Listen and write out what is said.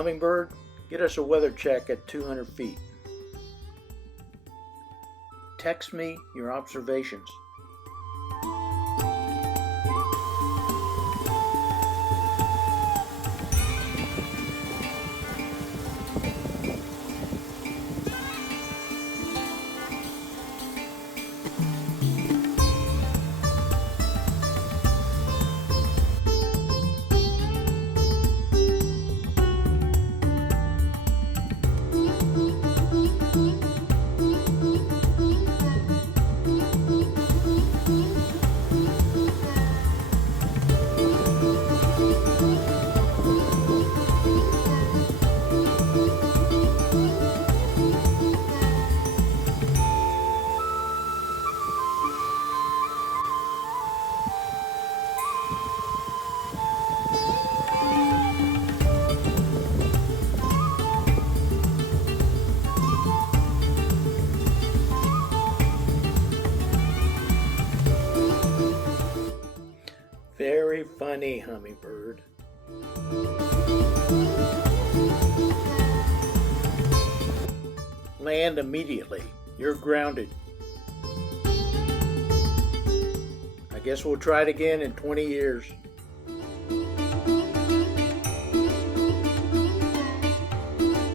Hummingbird, get us a weather check at 200 feet. Text me your observations. Very funny, Hummingbird. Land immediately. You're grounded. I guess we'll try it again in 20 years.